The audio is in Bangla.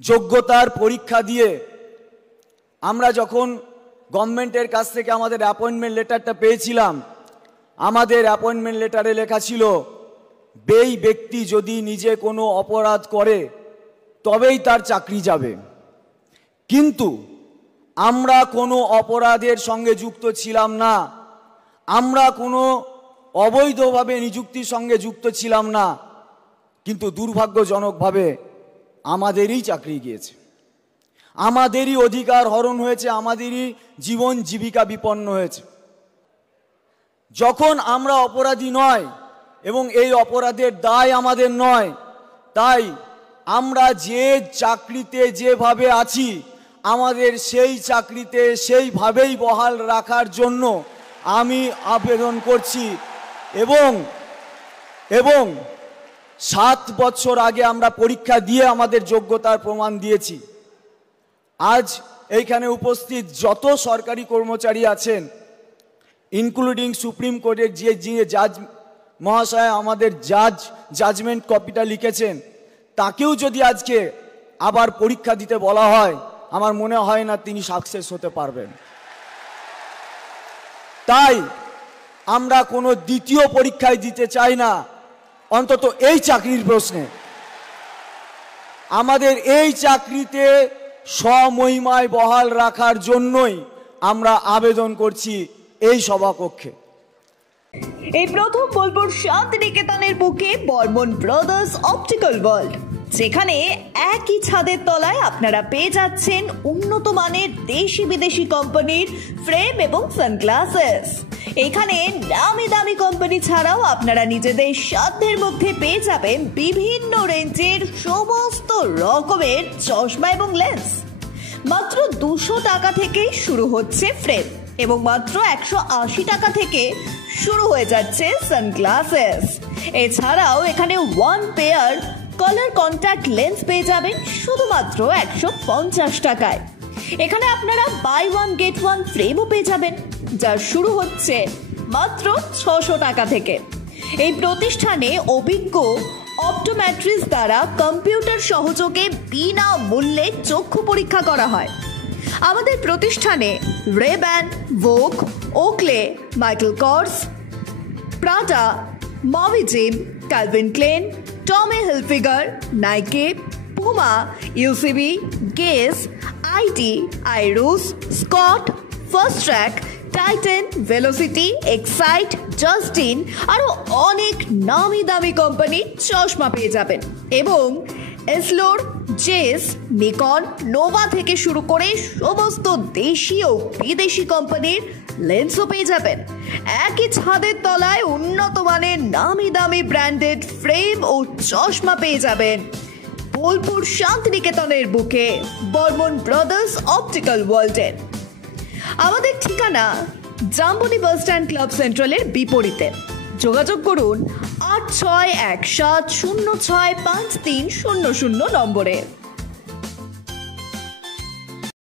যোগ্যতার পরীক্ষা দিয়ে আমরা যখন গভর্নমেন্টের কাছ থেকে আমাদের অ্যাপয়েন্টমেন্ট লেটারটা পেয়েছিলাম, আমাদের অ্যাপয়েন্টমেন্ট লেটারে লেখা ছিল এই ব্যক্তি যদি নিজে কোনো অপরাধ করে তবেই তার চাকরি যাবে। কিন্তু আমরা কোনো অপরাধের সঙ্গে যুক্ত ছিলাম না, আমরা কোনো অবৈধভাবে নিযুক্তির সঙ্গে যুক্ত ছিলাম না, কিন্তু দুর্ভাগ্যজনকভাবে আমাদেরই চাকরি গিয়েছে, আমাদেরই অধিকার হরণ হয়েছে, আমাদেরই জীবন জীবিকা বিপন্ন হয়েছে। যখন আমরা অপরাধী নয় এবং এই অপরাধের দায় আমাদের নয়, তাই আমরা যে চাকরিতে যেভাবে আছি আমাদের সেই চাকরিতে সেইভাবেই বহাল রাখার জন্য আমি আবেদন করছি। এবং 7 বছর আগে আমরা পরীক্ষা দিয়ে আমাদের যোগ্যতার প্রমাণ দিয়েছি। আজ এইখানে উপস্থিত যত সরকারি কর্মচারী আছেন, ইনক্লুডিং সুপ্রিম কোর্টের যে জাজ মহাশয় আমাদের জাজমেন্ট কপিটা লিখেছেন, তাকেও যদি আজকে আবার পরীক্ষা দিতে বলা হয়, আমার মনে হয় না তিনি সাকসেস হতে পারবেন। তাই আমরা কোনো দ্বিতীয় পরীক্ষায় দিতে চাই না, অন্তত এই চাকরির প্রশ্নে। আমাদের এই চাকরিতে স্বমহিমায় বহাল রাখার জন্যই আমরা আবেদন করছি এই সভাকক্ষে। এই প্রথম বোলপুর শান্তিনিকেতনের বুকে বর্মন ব্রাদার্স অপটিক্যাল ওয়ার্ল্ড, যেখানে একই ছাদের তলায় আপনারা পেয়ে যাচ্ছেন উন্নত মানের দেশি বিদেশি কোম্পানির ফ্রেম এবং সানগ্লাসেস। এখানে নামি দামি কোম্পানি ছাড়াও আপনারা নিজেদের সাধ্যের মধ্যে পেয়ে যাবেন বিভিন্ন রেঞ্জের সমস্ত রকমের চশমা এবং লেন্স। মাত্র 200 টাকা থেকে শুরু হচ্ছে ফ্রেম এবং মাত্র 180 টাকা থেকে শুরু হয়ে যাচ্ছে সানগ্লাসেস। এছাড়াও এখানে 1 পেয়ার কালার কন্ট্যাক্ট লেন্স পেয়ে যাবেন শুধুমাত্র 150 টাকায়। এখানে আপনারা বাই 1 গেট 1 ফ্রেমও পেয়ে যাবেন, যা শুরু হচ্ছে মাত্র 600 টাকা থেকে। এই প্রতিষ্ঠানে অভিজ্ঞ অপটোমেট্রিস্ট দ্বারা কম্পিউটার সহযোগে বিনা মূল্যে চক্ষু পরীক্ষা করা হয়। আমাদের প্রতিষ্ঠানে Rayban, Vogue, Oakley, Michael Kors, Prada, মভি জিম, Calvin Klein, Tommy Hilfiger, Nike, Puma, UCB, Guess, IT, Irus, Scott, Fastrack, Titan, Velocity, Excite, Justin আরও অনেক নামি দামি কোম্পানির চশমা পেয়ে যাবেন এবং এসলোর, জেস, নিকন, নোভা থেকে শুরু করে সমস্ত দেশি ও বিদেশি কোম্পানির লেন্সও পেয়ে যাবেন। একই ছাদের তলায় উন্নত মানের নামি দামি ব্র্যান্ডেড ফ্রেম ও চশমা পেয়ে যাবেন বোলপুর শান্তিনিকেতনের বুকে বর্মন ব্রাদার্স অপটিক্যাল ওয়ার্ল্ডের। আমাদের ঠিকানা জাম্বনি বাস স্ট্যান্ড ক্লাব সেন্ট্রালের বিপরীতে। যোগাযোগ করুন 8617065300 নম্বরে।